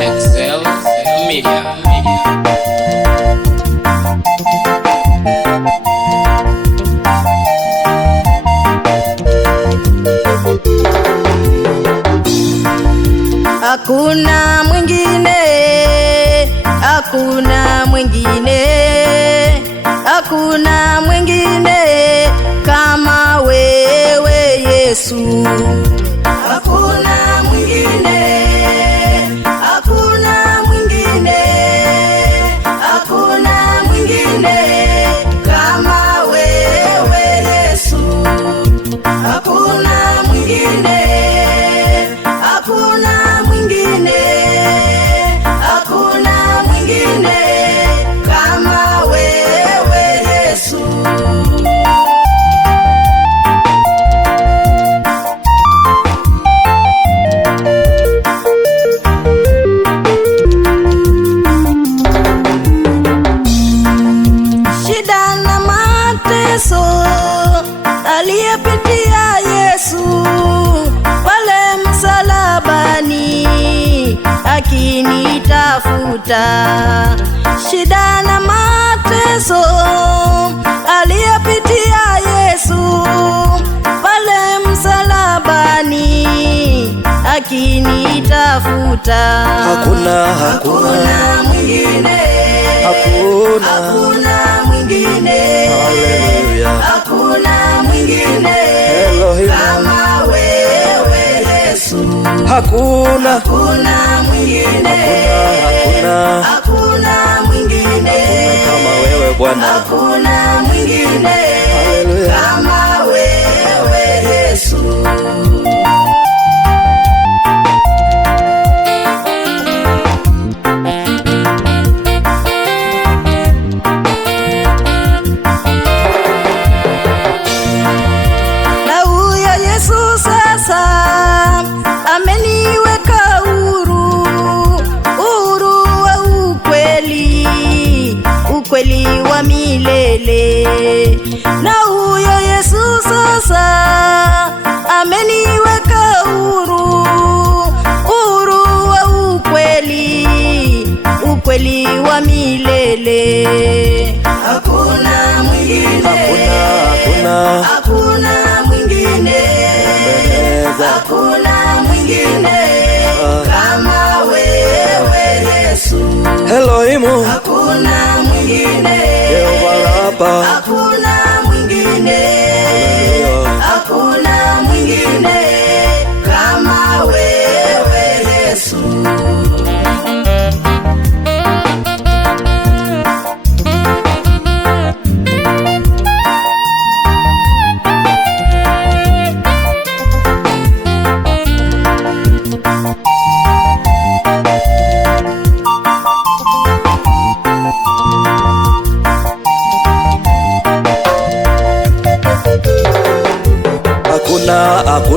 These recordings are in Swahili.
Excel Media. Hakuna mwingine, hakuna mwingine, hakuna mwingine kama wewe Yesu. Hakuna mwingine, hakuna mwingine, hakuna mwingine kama wewe Yesu. Hakuna mwingine, hakuna mwingine, hakuna mwingine kama wewe Yesu. Shida na mateso aliyepitia Yesu pale msalabani akinitafuta. Shida na mateso aliyepitia Yesu pale msalabani akinitafuta. Hakuna mwingine, hakuna mwingine, Hallelujah. hakuna mwingine Elohim. kama wewe Yesu. Hakuna Hakuna mwingine, hakuna mwingine kama wewe Bwana. hakuna mwingine Hallelujah. kama wewe Yesu. Na huyo Yesu sasa ameniweka huru, huru wa ukweli, ukweli wa milele. Na huyo Yesu sasa ameniweka huru, huru wa ukweli, ukweli wa milele. Hakuna mwingine, hakuna mwingine, hakuna mwingine kama wewe Yesu. Elohimu, Hakuna mwingine, Jehova Rafa. hakuna mwingine, hakuna mwingine kama wewe Yesu.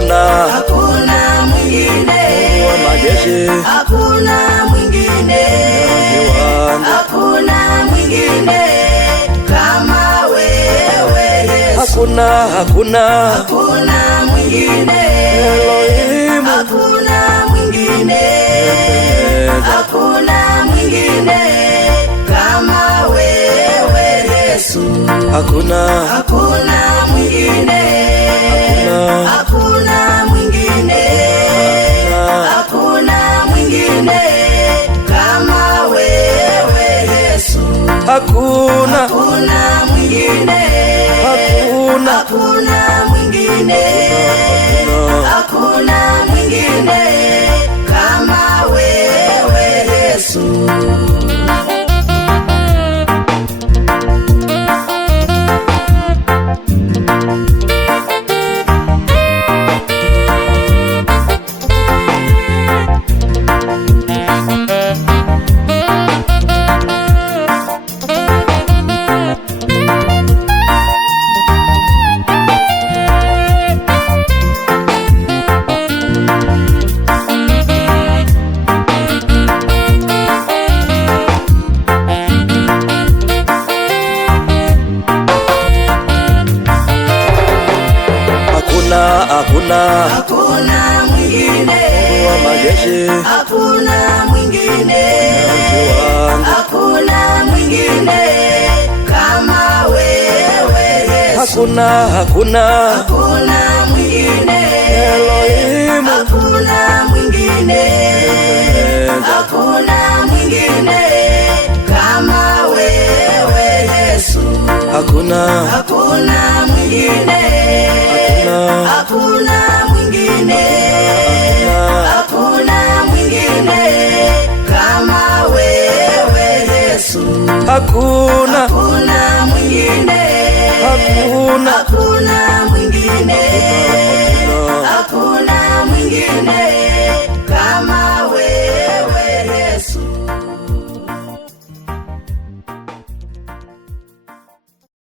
Hakuna mwingine, wa majeshi. hakuna mwingine, hakuna mwingine kama wewe Yesu. Hakuna Hakuna mwingine, Elohim. hakuna mwingine, hakuna mwingine kama wewe Yesu. Hakuna Hakuna mwingine, hakuna mwingine, hakuna mwingine kama wewe Yesu. Hakuna Hakuna mwingine, hakuna mwingine, hakuna mwingine kama wewe Yesu. hakuna mwingine. Mungu wa majeshi, Hakuna mwingine. Hakuna mwingine kama wewe Yesu. Hakuna Hakuna mwingine. Elohimu, Hakuna mwingine. Hakuna mwingine kama wewe Yesu. hakuna Hakuna mwingine. Hakuna mwingine. Hakuna mwingine kama wewe Yesu. hakuna Hakuna mwingine. hakuna Hakuna